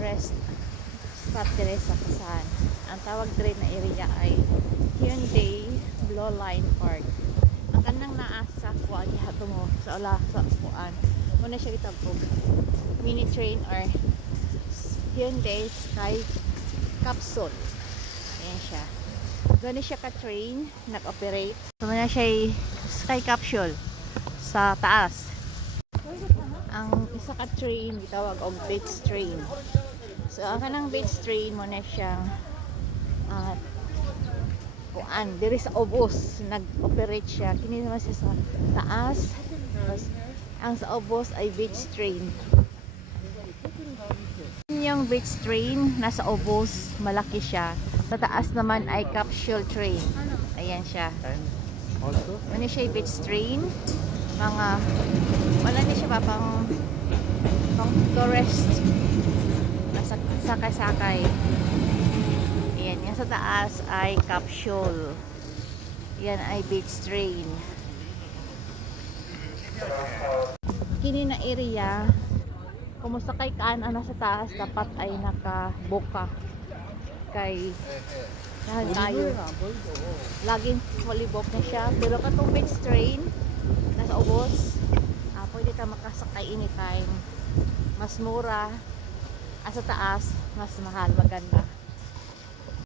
rest stop dire sa Kasan. Ang tawag dire na area ay Hyundai Blue Line Park. Ang kanang naa sa kuan gihato mo sa ula sa kuan. Muna siya itagpog mini train or Hyundai Sky Capsule. Ayan siya. Gani siya ka-train nag-operate. So muna siya Sky Capsule sa taas. Ang isa ka train gitawag og beach train. So ang kanang beach train mo na siyang kuan diri sa Obos nag-operate siya. Kini naman siya sa taas. Tapos, ang sa Obos ay beach train. Yung beach train nasa Obos, malaki siya. Sa taas naman ay capsule train. Ayan siya. Ano siya beach train? Mga wala na siya pa pang tourist sakay-sakay. Ayan, yan sa taas ay capsule. Yan ay beach train. Kini na area kumusta kay kaan ana sa taas dapat ay nakabuka kay dahil tayo laging fully booked na siya pero katong beach train nasa Ubos pwede ka makasakay anytime mas mura sa taas mas mahal maganda